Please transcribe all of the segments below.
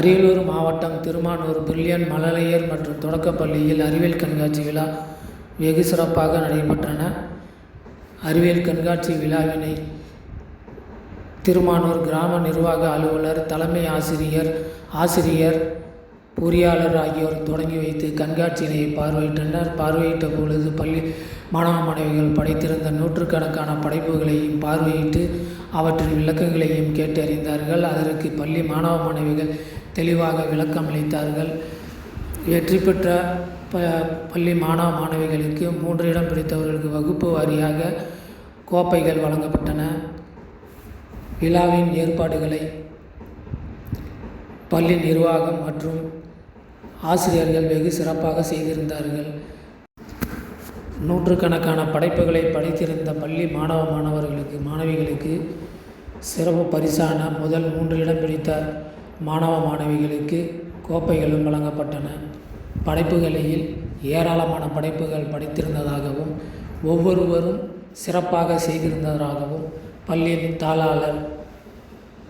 அரியலூர் மாவட்டம் திருமானூர் பிரில்லியன் மழலையர் மற்றும் தொடக்கப்பள்ளியில் அறிவியல் கண்காட்சி விழா வெகு சிறப்பாக நடைபெற்றன. அறிவியல் கண்காட்சி விழாவினை திருமானூர் கிராம நிர்வாக அலுவலர், தலைமை ஆசிரியர், பொறியாளர் ஆகியோர் தொடங்கி வைத்து கண்காட்சியினை பார்வையிட்டனர். பார்வையிட்ட பொழுது பள்ளி மாணவ மாணவிகள் படைத்திருந்த நூற்றுக்கணக்கான படைப்புகளையும் பார்வையிட்டு அவற்றின் விளக்கங்களையும் கேட்டறிந்தார்கள். அதற்கு பள்ளி மாணவ மாணவிகள் தெளிவாக விளக்கம் அளித்தார்கள். வெற்றி பெற்ற பள்ளி மாணவ மாணவிகளுக்கு 3 இடம் பிடித்தவர்களுக்கு வகுப்பு வாரியாக கோப்பைகள் வழங்கப்பட்டன. விழாவின் ஏற்பாடுகளை பள்ளி நிர்வாகம் மற்றும் ஆசிரியர்கள் வெகு சிறப்பாக செய்திருந்தார்கள். நூற்றுக்கணக்கான படைப்புகளை படைத்திருந்த பள்ளி மாணவிகளுக்கு சிறப்பு பரிசான முதல் 3 இடம் பிடித்த மாணவ மாணவிகளுக்கு கோப்பைகளும் வழங்கப்பட்டன. படைப்புகளில் ஏராளமான படைப்புகள் படைத்திருந்ததாகவும் ஒவ்வொருவரும் சிறப்பாக செய்திருந்ததாகவும் பள்ளியின் தாளாளர்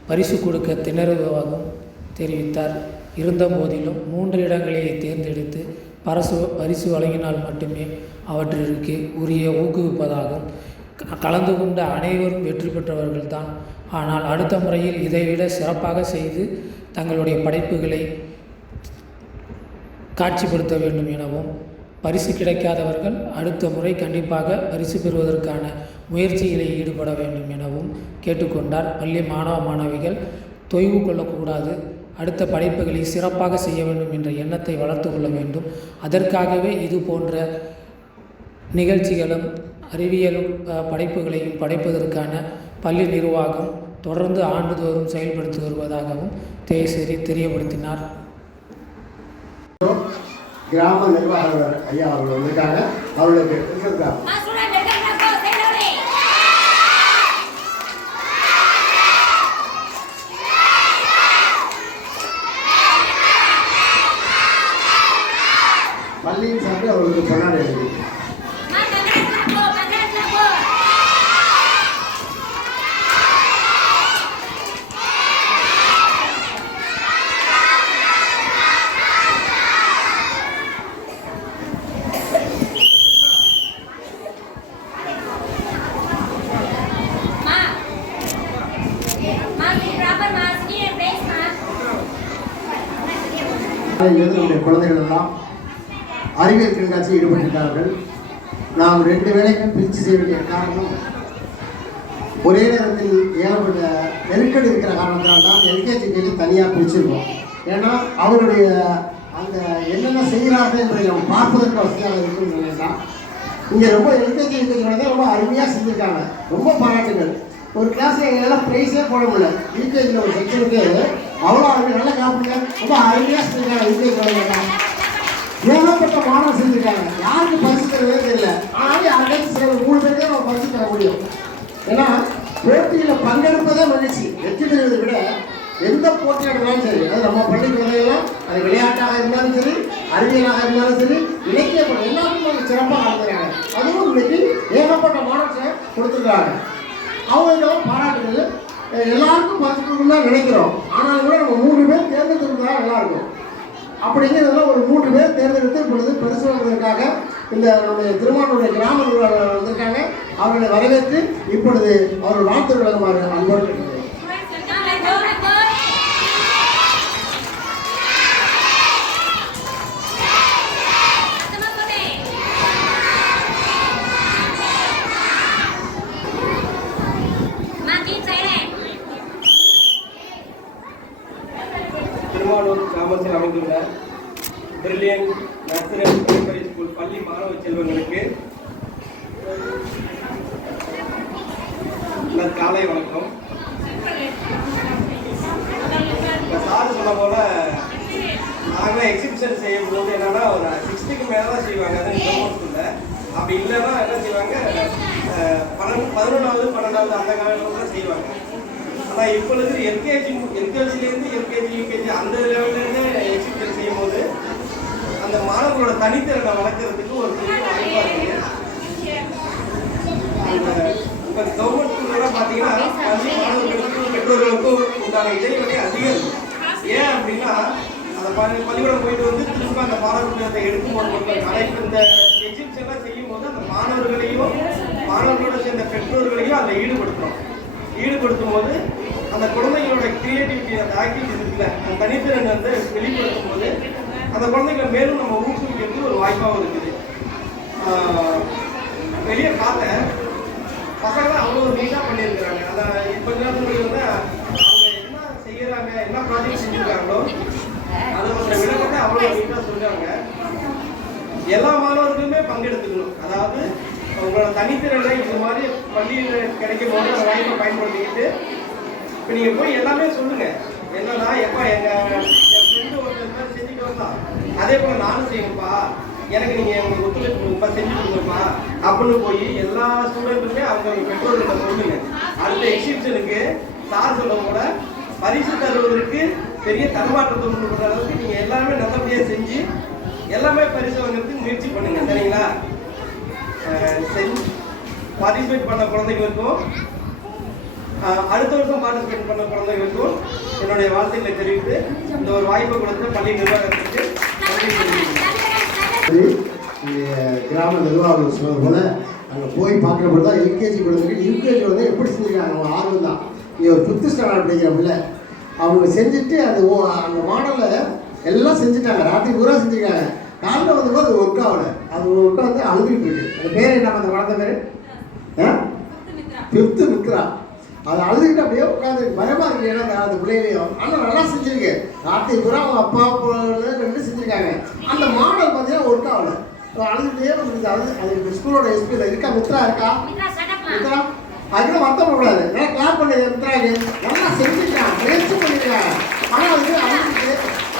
பரிசு கொடுக்க திணறுவதாகவும் தெரிவித்தார். இருந்தபோதிலும் 3 இடங்களை தேர்ந்தெடுத்து பரிசு வழங்கினால் மட்டுமே அவற்றிற்கு உரிய ஊக்குவிப்பதாகவும் கலந்து கொண்ட அனைவரும் வெற்றி பெற்றவர்கள்தான். ஆனால் அடுத்த முறையில் இதைவிட சிறப்பாக செய்து தங்களுடைய படைப்புகளை காட்சிப்படுத்த வேண்டும் எனவும், பரிசு கிடைக்காதவர்கள் அடுத்த முறை கண்டிப்பாக பரிசு பெறுவதற்கான முயற்சிகளில் ஈடுபட வேண்டும் எனவும் கேட்டுக்கொண்டார். பள்ளி மாணவ மாணவிகள் தொய்வு கொள்ளக்கூடாது, அடுத்த படைப்புகளை சிறப்பாக செய்ய வேண்டும் என்ற எண்ணத்தை வளர்த்து கொள்ள வேண்டும். அதற்காகவே இது போன்ற நிகழ்ச்சிகளும் அறிவியலும் படைப்புகளையும் படைப்பதற்கான பள்ளி நிர்வாகம் தொடர்ந்து ஆண்டுதோறும் செயல்படுத்தி வருவதாகவும் தெரியப்படுத்தினார். கிராம நிர்வாகர் ஐயா அவர்கள் வந்திருக்காங்க. அவர்களுக்கு பள்ளியின் சார்பில் அவர்களுக்கு பொன்னாடை எழுதி குழந்தைகள் எல்லாம் அறிவியல் கண்காட்சியில் ஈடுபட்டிருக்கிறார்கள். நாம் 2 வேளைக்கும் பிரித்து செய்ய வேண்டிய காரணம், ஒரே நேரத்தில் ஏகப்பட்ட நெருக்கடி இருக்கிற காரணத்தினால் தான் எல்கேஜிக்கு தனியாக பிரிச்சிருக்கோம். ஏன்னா அவருடைய அந்த என்னென்ன செய்கிறார்கள் என்பதை நம்ம பார்ப்பதற்கு வசதியாக இருக்குன்னு நினைக்கலாம். இங்கே ரொம்ப எல்கேஜி இருக்கிறவங்க ரொம்ப அருமையாக செஞ்சுருக்காங்க. ரொம்ப பாராட்டுகள். ஒரு கிளாஸில் எங்களால் ப்ரைஸே போட முடியல. யூகேஜியில் ஒரு செக்ஷனுக்கு அவ்வளோ நல்ல காப்பிங்க, ரொம்ப அருமையாக செஞ்சுருக்காங்க. யூகேஜி குழந்தைங்க ஏகப்பட்ட மாணவர்கள் செஞ்சுருக்காங்க. யாருக்கு பரிசு தரவே தெரியல. ஆனால் யாருக்காச்சும் சில 3 பேருக்கு நம்ம பரிசு தர முடியும். ஏன்னா போட்டியில் பங்கெடுப்பதே மகிழ்ச்சி. வெற்றி பெறுவதை விட எந்த போட்டியாக இருந்தாலும் சரி, அது நம்ம பள்ளி குழந்தைகளும், அது விளையாட்டாக இருந்தாலும் சரி, அறிவியலாக இருந்தாலும் சரி, இலக்கிய எல்லாருக்கும் நம்ம சிறப்பாக நடந்துருக்காங்க. அதுவும் இன்னைக்கு ஏகப்பட்ட மாணவர்களை கொடுத்துருக்காங்க. அவங்களுக்கெல்லாம் பாராட்டுகள். எல்லாருக்கும் பரிசு தான் நினைக்கிறோம். ஆனாலும் கூட நம்ம 3 பேர் தேர்ந்தெடுத்துருந்தா நல்லாயிருக்கும். அப்படிங்கிறதுல ஒரு 3 பேர் தேர்ந்தெடுத்து இப்பொழுது பரிசு வாங்குவதற்காக இந்த நம்முடைய திருமானூருடைய கிராம நிர்வாகிகள் வந்திருக்காங்க. அவர்களை வரவேற்று இப்பொழுது அவர்கள் வாழ்த்து வழங்குமாறு அன்போடு கேட்கிறேன். திருமானூர் கிராமத்தில் அமைந்துள்ள பிரில்லியன் நர்சரி பிரைமரி ஸ்கூல் பள்ளி மாணவ செல்வங்களுக்கு காலை வணக்கம். சார் சொன்ன போல நாங்கள் எக்ஸிபிஷன் செய்யும் போது என்னன்னா ஒரு 60க்கு மேலே தான் செய்வாங்க. அது ஸ்கூலில் அப்படி இல்லைன்னா என்ன செய்வாங்க, 11வது 12வது அந்த காலத்தில் தான் செய்வாங்க. ஆனால் இப்பொழுது எல்கேஜிலேருந்து யூகேஜி அந்த லெவல்லேருந்து எக்ஸிபிஷன் செய்யும் போது அந்த மாணவர்களோட தனித்திறனை வளர்க்குறதுக்கு ஒரு பெரிய வாய்ப்பாக இருக்குது. இப்போ கவர்மெண்ட் ஸ்கூல்லாம் பார்த்தீங்கன்னா பள்ளி மாணவர்களுக்கும் பெற்றோர்களுக்கும் உண்டான இடைவெளி அதிகம். ஏன் அப்படின்னா அந்த பள்ளிக்கூடம் போயிட்டு வந்து திரும்ப அந்த பாடப்புத்தகத்தை எடுக்கும்போது மட்டும். ஆனால் இப்போ இந்த எக்ஸிபிஷன்லாம் செய்யும்போது அந்த மாணவர்களோட சேர்ந்த பெற்றோர்களையும் அதில் ஈடுபடுத்தும் போது அந்த குழந்தைகளோட கிரியேட்டிவிட்டி, அந்த ஆக்டிவிட்டிஸ் இருக்குல்ல, அந்த தனித்திறன் வந்து வெளிப்படுத்தும் போது அந்த குழந்தைகளை மேலும் நம்ம ஊக்குவிக்கிறது ஒரு வாய்ப்பாகவும் இருக்குது. வெளியே பார்த்தேன், பசங்களாம் அவ்வளோ நீட்டாக பண்ணியிருக்கிறாங்க. அதை இப்போ நேரத்தில் அவங்க என்ன செய்கிறாங்க, என்ன ப்ராஜெக்ட் செஞ்சுருக்காங்களோ அதை கொஞ்சம் விளக்கத்தை அவ்வளோ நீட்டாக சொல்கிறாங்க. எல்லா மாணவர்களுமே பங்கெடுத்துக்கணும். அதாவது உங்களோட தனித்திறனை இது மாதிரி பள்ளியில் கிடைக்கும் போது அந்த வாய்ப்பை பயன்படுத்திக்கிட்டு இப்போ நீங்கள் போய் எல்லாமே சொல்லுங்கள். என்னன்னா, எப்பா என் ஃப்ரெண்டு ஒருத்தர் மாதிரி செஞ்சுட்டு வந்தான், அதே போல் நானும் செய்யணும்ப்பா, எனக்கு நீங்கள் உங்களுக்கு ஒத்துழைப்பு கொடுப்பா, செஞ்சு கொடுங்கப்பா அப்படின்னு போய் எல்லா ஸ்டூடெண்ட்டுமே அவங்க பெற்றோர்கிட்ட சொல்லுங்க. அடுத்த எக்ஸிபிஷனுக்கு சார் சொல்ல கூட பரிசு தருவதற்கு பெரிய தரமாற்றத்தை உண்டு பண்ணுற அளவுக்கு நீங்கள் எல்லாமே நல்லபடியாக செஞ்சு எல்லாமே பரிசு வாங்கிறதுக்கு முயற்சி பண்ணுங்க. சரிங்களா? பார்ட்டிசிபேட் பண்ண குழந்தைகளுக்கும் அடுத்த வருஷம் பார்ட்டிசிபேட் பண்ண குழந்தைகளுக்கும் என்னுடைய வாழ்த்துக்களை தெரிவித்து இந்த ஒரு வாய்ப்பை கொடுத்த பள்ளி நிர்வாகத்திற்கு நன்றி தெரிவிக்கிறேன். கிராம நிர்வாகம் சொன்னது போல அங்கே போய் பார்க்குறப்ப தான் எல்கேஜி குழந்தைகள் யூகேஜி வந்து எப்படி செஞ்சுருக்காங்க, அவங்க ஆர்வம் தான். இங்கே ஒரு 5th ஸ்டாண்டர்ட் படிக்கிற பிள்ளை அவங்க செஞ்சுட்டு அது அந்த மாடலில் எல்லாம் செஞ்சுட்டாங்க, ராத்திரி பூரா செஞ்சுருக்காங்க. காலையில் வந்தபோது அது ஒர்க் ஆகலை, அது ஒர்க் வந்து அழுதுகிட்டு இருக்கு. அந்த பேர் என்ன, அந்த குழந்தை பேர் 5th மித்ரா. அது அழுதுகிட்டு அப்படியே உட்காந்து பயமாக இருக்கு. ஏன்னா அந்த பிள்ளைகளையும் ஆனால் நல்லா செஞ்சுருக்கு. ராத்திரி பூரா அவங்க அப்பா ரெண்டு செஞ்சுருக்காங்க. அந்த மாடல் பார்த்தீங்கன்னா ஒர்க் ஆகலை, அழுதுகிட்டே வந்துருக்கு. அது ஸ்கூலோட எஸ்பியில் இருக்கா, மித்ரா இருக்கா? மித்ரா அதுக்கு வருத்தப்படக்கூடாது. நல்லா கிளாப் பண்ணுங்க மித்ராக்கு, நல்லா செஞ்சுருக்காங்க, முயற்சி பண்ணியிருக்காங்க. ஆனால் வந்து அழுதுட்டு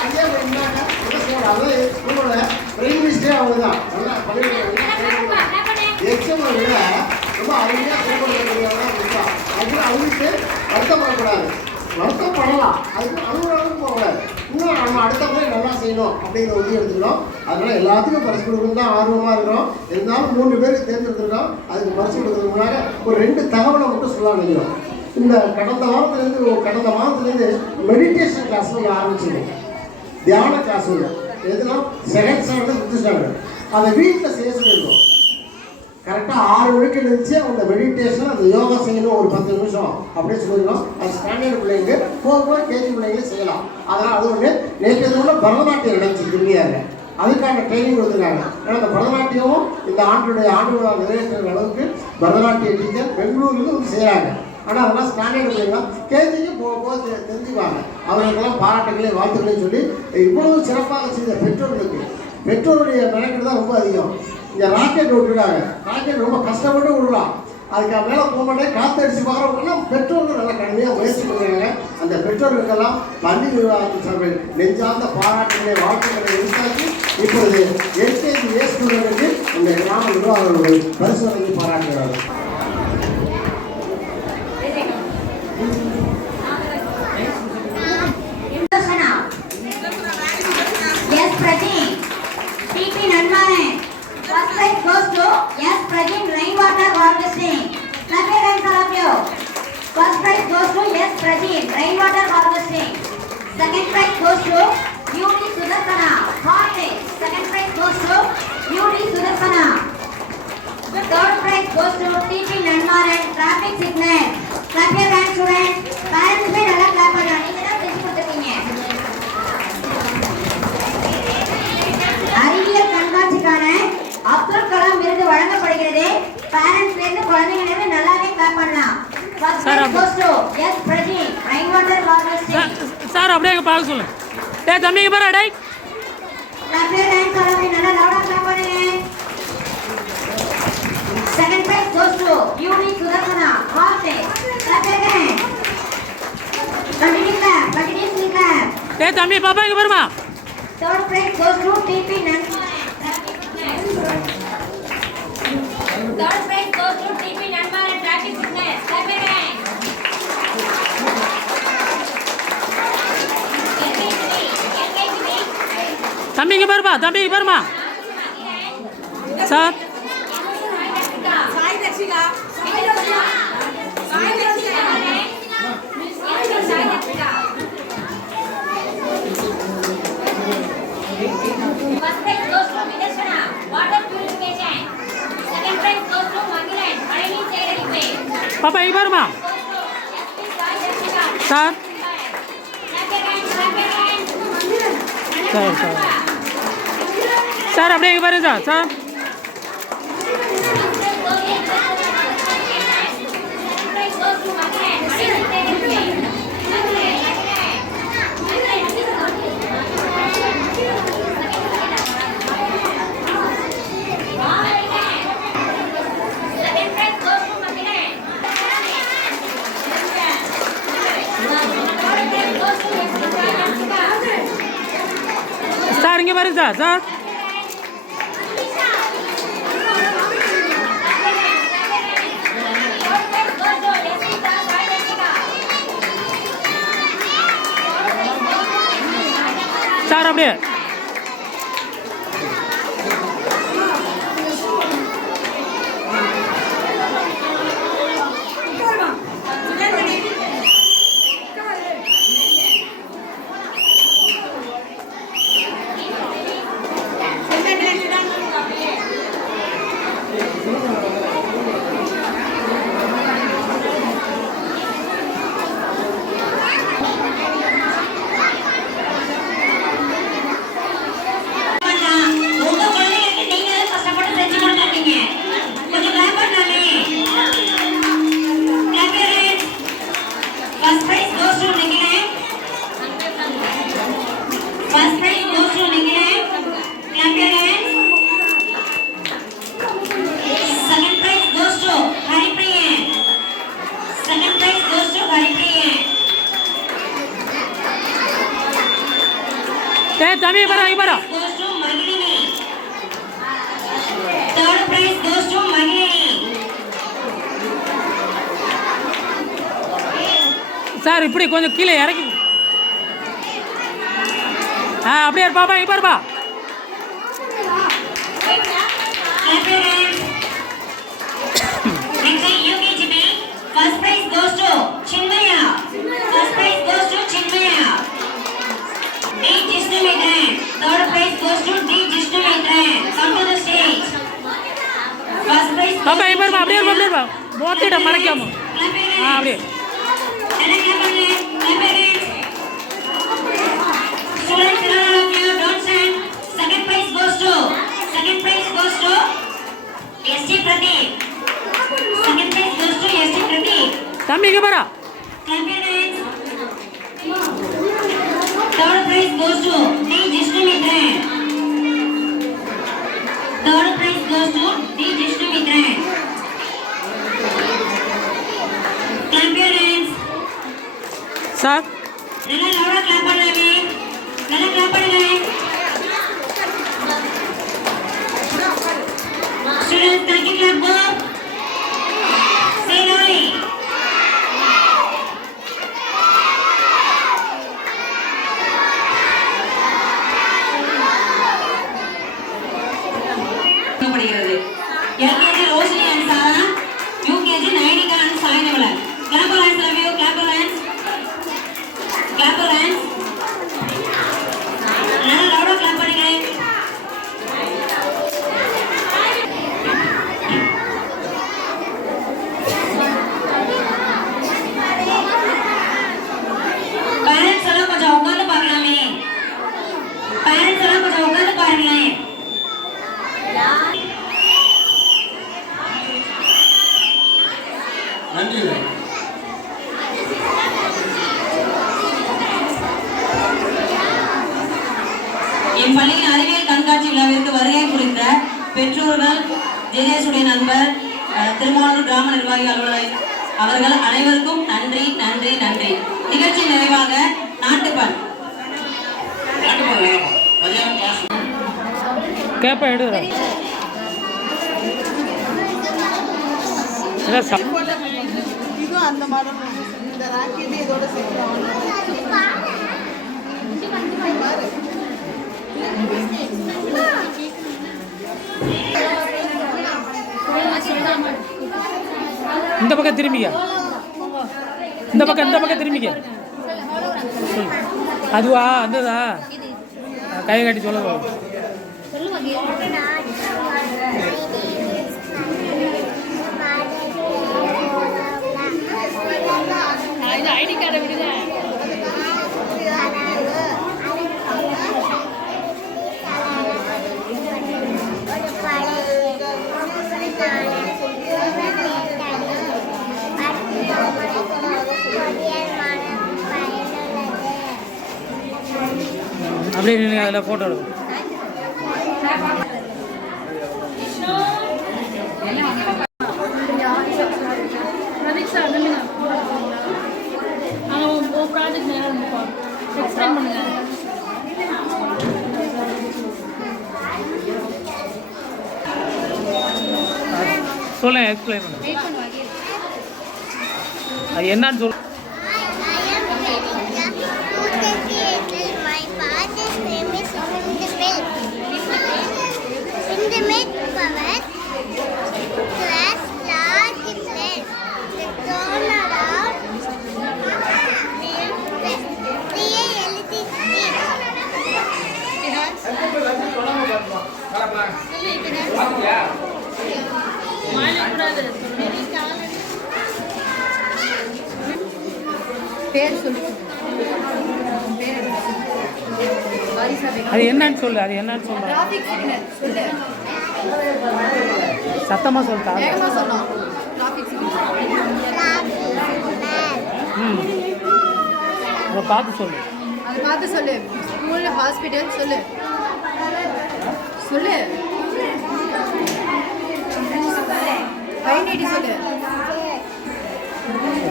அதே இருந்தாங்க. என்ன சொல்கிறாங்க, அதான் ஸ்கூலோட பிரைம் மினிஸ்டரே அவங்க தான். நல்லா பள்ளிக்கூடம் எக்ஸாமை விட ரொம்ப அருமையாக செயல்படுத்தக்கூடியவங்க மித்ரா. அதுக்கு அழுதுட்டு வருத்தப்படக்கூடாது, வருத்தப்படலாம், அதுக்கு அலுவலகம் போகக்கூடாது. இன்னும் நம்ம அடுத்த முறை நல்லா செய்யணும் அப்படிங்கிற உறுதி எடுத்துக்கிறோம். அதனால் எல்லாத்துக்கும் பரிசு கொடுக்கணும் தான் ஆர்வமாக இருக்கிறோம். இருந்தாலும் 3 பேருக்கு தேர்ந்தெடுத்துருக்கோம். அதுக்கு பரிசு கொடுக்கறதுக்கு முன்னாடி ஒரு 2 தகவலை மட்டும் சொல்ல நினைக்கிறோம். இந்த கடந்த மாதத்துலேருந்து மெடிடேஷன் கிளாஸ் ஒன்று ஆரம்பிச்சிருக்கோம், தியான கிளாஸ் ஒன்று. எதுனா 2nd ஸ்டாண்டர்ட் 5th ஸ்டாண்டர்ட் அதை வீட்டில் செய்ய சொல்லியிருக்கோம். கரெக்டாக 6 மணிக்கு இருந்துச்சு அந்த மெடிடேஷன், அந்த யோகா செய்யணும் ஒரு 10 நிமிஷம் அப்படின்னு சொல்லியிருக்கோம். அது ஸ்டாண்டர்ட் பிள்ளைங்க போக கேஜி பிள்ளைங்களே செய்யலாம். அதனால் அது ஒன்று. நேற்று உள்ள பரதநாட்டியம் நடந்துச்சு திரும்பியாங்க, அதுக்கான ட்ரைனிங் கொடுத்துருக்காங்க. ஏன்னா அந்த பரதநாட்டியமும் இந்த ஆண்டு விழா நிறைவேற்ற அளவுக்கு பரதநாட்டிய டீச்சர் பெங்களூர்லேருந்து வந்து செய்கிறாங்க. ஆனால் அதெல்லாம் ஸ்டாண்டர்ட் பிள்ளைங்க கேஜிக்கு போக தெரிஞ்சுக்குவாங்க. அவர்களுக்கெல்லாம் பாராட்டுகளே வாழ்த்துக்களையும் சொல்லி இவ்வளவு சிறப்பாக செய்த பெற்றோருடைய மெனக்கெட்டு தான் ரொம்ப அதிகம். இங்கே ராக்கெட் விட்டுருக்காங்க, ராக்கெட் ரொம்ப கஷ்டப்பட்டு விடலாம். அதுக்கு மேலே போக மாட்டேன், காற்று அடித்து பார்க்குறவங்கலாம் பெற்றோர்கள் நல்லா கடுமையாக முயற்சி பண்ணுறாங்க. அந்த பெற்றோர்களுக்கெல்லாம் பள்ளி நிர்வாகத்தின் சார்பில் நெஞ்சார்ந்த பாராட்டுகளை வாழ்த்துக்களை எடுத்தாச்சு. இப்பொழுது எல்கேஜி ஸ்டூடெண்ட்டுக்கு இந்த கிராம நிர்வாகங்கள் பரிசோதனை பாராட்டுகிறார்கள். First prize goes to S. Prajin Rainwater Harvesting. Clap your hands, all of you. First prize goes to S. Prajin Rainwater Harvesting. Second prize goes to U.D. Sudarsana Harvesting. Second prize goes to U.D. Sudarsana. Third prize goes to T.P. Nanmaran Traffic Signal. Clap your hands, students. Parents may நல்லா clap பண்ணலாம். நீங்க தான் செஞ்சு கொடுத்துருக்கீங்க. அறிவியல் கண்காட்சிக்கான அப்துல் கலாம் விருது வழங்கப்படுகிறது. பேரண்ட்ஸ்ல இருந்து குழந்தைகள இருந்து நல்லாவே கிளாப் பண்ணலாம். First prize goes to S Prajin rain water harvesting. Sir அப்படியே பாக்க சொல்லுங்க. டேய் தம்பிங்க பாரு டேய். Clap your hands all of you, நல்லா லவுடா கிளாப் பண்ணுங்க. Second prize goes to UD Sudharsana harvesting. Clap your hands. Continuously clap. டேய் தம்பி பாப்பா இங்க பாருமா. Third prize goes to TP Nanmaran. Third prize goes to TP Nanmaran Traffic Signal. Clap your hands. தம்பிங்க பாருமா, தம்பிங்க பாருமா. Sir Sai Darshika. Sai Darshika. First prize goes to Vidarshana, water purification. Second prize goes to Magilan, Marine Secretary. பாப்பா இங்கே பாருமா sir. Sir sir sir அப்படியே இங்கே பாருங்க சார். சார் சார் இங்கே பாருங்க சார். சார் சார் அப்படியே தம்பி பாரு இங்கே பாரு. Third prize goes to Magini. Sir இப்படி கொஞ்சம் கீழே இறக்கி. அப்படியே பாப்பா இங்கே பாருப்பா. UKGB. First prize goes to Chinmaya. First prize goes to Chinmaya. D. Jishnumitran. Third prize goes to D. Jishnumitran. Come to the stage. First prize. பாப்பா இங்கே பாருப்பா. அப்படியே இருப்பா. அப்படியே இருப்பா. மோத்திட்ட மறைக்காம. அப்படியே Students, all of you don't stand. Second prize goes to ST Pradeep. Second prize goes to ST Pradeep. தம்பி இங்கே பாரா. Third prize goes to D. Jishnumitran. Third prize goes to D. Jishnumitran. Clap your hands. Sir நல்லா லவுடா clap பண்ணலாமே. நல்லா clap பண்ணுங்க. Students, thank you, clap go. Say Lori. படுகிறது. LKG Roshini and Sarah, UKG Nayanika and சாய்னவளன். Clap your hands, love you. Clap your hands. Clap your hands. நல்லா லவுடா clap பண்ணுங்க. Parents எல்லாம் கொஞ்சம் உட்கார்ந்து பார்க்கலாமே. Parents எல்லாம் கொஞ்சம் உட்கார்ந்து பாருங்களேன். நன்றி. என் பள்ளியின் அறிவியல் கண்காட்சி விழாவிற்கு வருகை புரிந்த பெற்றோர்கள், ஜெயேஷுடைய நண்பர், திருமாவூர் கிராம நிர்வாகி அலுவலர் அவர்கள் அனைவருக்கும் நன்றி நன்றி நன்றி. நிகழ்ச்சி நிறைவாக நாட்டுப்பண். கேப்பா எடுக்கிறேன். ಇದು அந்த மரம் இந்த ராக்கெட் இதோட சேர்த்து இந்த பக்கம் திரும்பிக்க. இந்த பக்கம் திரும்பிக்க. அதுவா அந்ததா கை காட்டி சொல்ல இது ஐடி கார்டை விடுங்க. அப்படியே நீங்கள் அதில் ஃபோட்டோ எடுக்கும். பிரதீக் சார் நில்லுங்க. உங்கள் ப்ராஜெக்ட் நேரம் எக்ஸ்பிளைன் பண்ணுங்க. சொல்லுங்க, எக்ஸ்பிளைன் பண்ணுங்க. அது என்னன்னு சொல்லு. பேர் சொல்லு. அது என்னன்னு சொல்லு. அது என்னன்னு சொல்லு. டிராஃபிக் சிக்னல் சொல்லு. சத்தமாக சொல்லிட்டா. வேகமாக சொல்லலாம். Traffic signal. அதை பார்த்து சொல்லு. அதை பார்த்து சொல்லு. ஸ்கூல், ஹாஸ்பிட்டல் சொல்லு. சொல்லு. கை நீட்டி சொல்லு.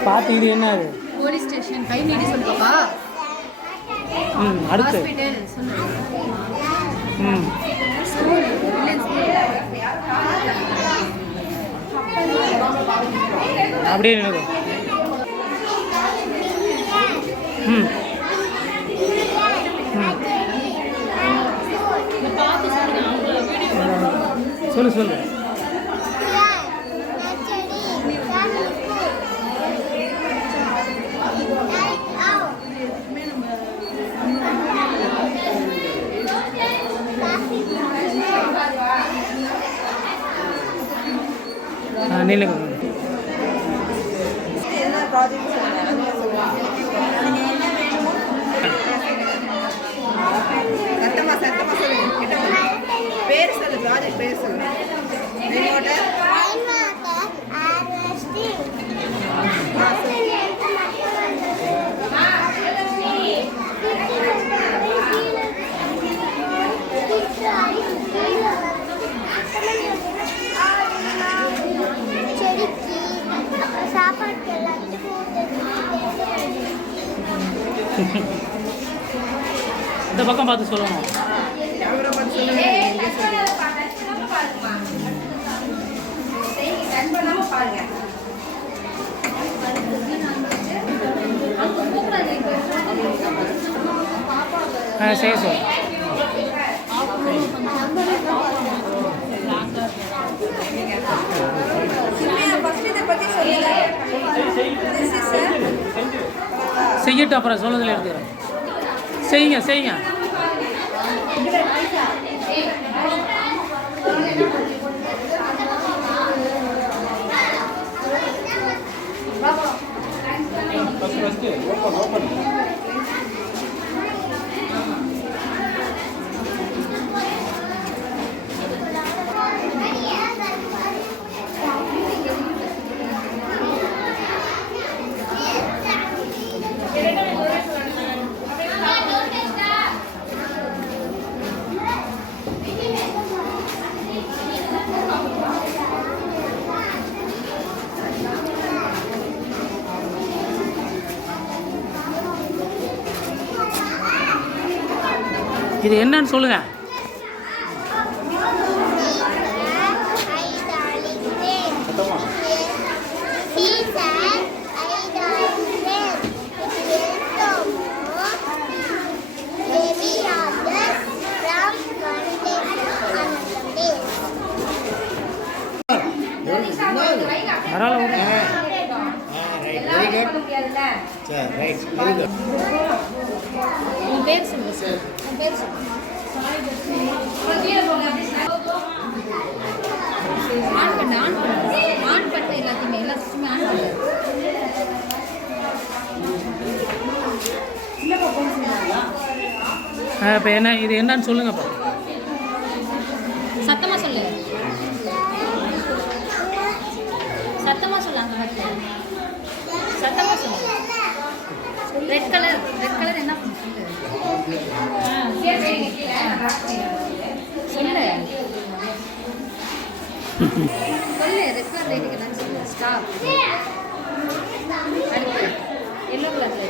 பார்த்து இது என்ன அது? Police station. கை நீட்டி சொல்லு பாப்பா. அடுத்து ஹாஸ்பிட்டல் சொல்லு. ஸ்கூல். அப்படியே நினைக்கும். சொல்லு சொல்லு. நில்லுங்க. என்ன ப்ராஜெக்ட் சத்தமா சத்தமா சொல்லு. பேர் சொல்லு. ப்ராஜெக்ட் பேர் சொல்லு. சாப்பாடு எல்லாத்துக்கும் இந்த பக்கம் பார்த்து சொல்லணும். கேமரா பார்த்து சொல்லுங்க. செய்ய சொல்லு. செய்யிட்டு அப்புறம் சொல்லுதல் எடுத்துக்கிறேன். செய்யுங்க செய்யுங்க. இது என்னன்னு சொல்லுங்க. உன் பேர் சொல்லு. உன் பேர் சொல்லு. ஆன் பண்ணு ஆன் பண்ணு எல்லாத்தையுமே எல்லா சிஸ்டமே ஆன் பண்ணு. இப்போ என்ன இது என்னன்னு சொல்லுங்கப்பா. சத்தமா சொல்லு, சத்தமா சொல்லு, அங்க பார்த்து சத்தமா சொல்லு. ரெட் கலர் என்ன சொல்லு. சொல்லு சொல்லு ரெட் கலர் லைட்டுக்கு என்ன சொல்லு. ஸ்டாப். அடுத்து எல்லோ கலர்ல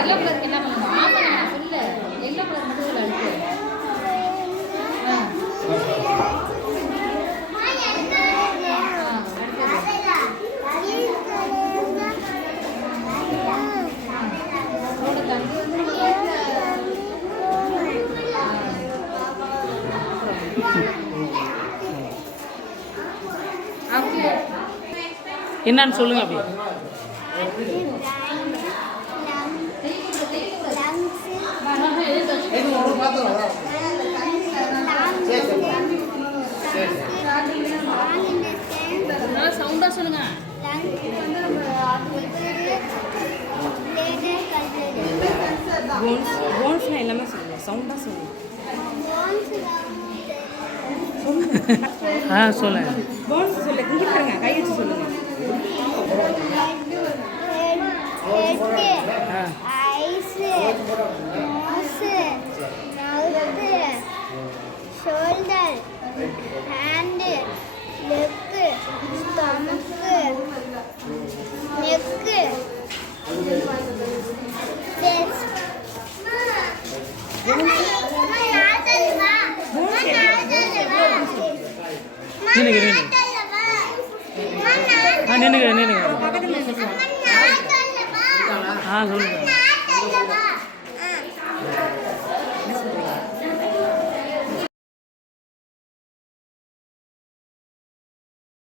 எல்லோ கலருக்கு என்ன பண்ணணும்? ஆஃப் பண்ணணும். சொல்லு எல்லோ கலர் மட்டும் சொல்லு. அடுத்து என்னன்னு சொல்லுங்க அப்படி. சவுண்டா சொல்லுங்க. போன்ஸ்னா எல்லாமே சொல்லுங்க, சவுண்டா சொல்லுங்க. சொல்லுங்க. போன்ஸ் சொல்ல இங்க பாருங்க, கை வச்சு சொல்லுங்க. shoulder, hand, leg, stomach, neck, chest. நின்னுங்க. சொல்லுங்க.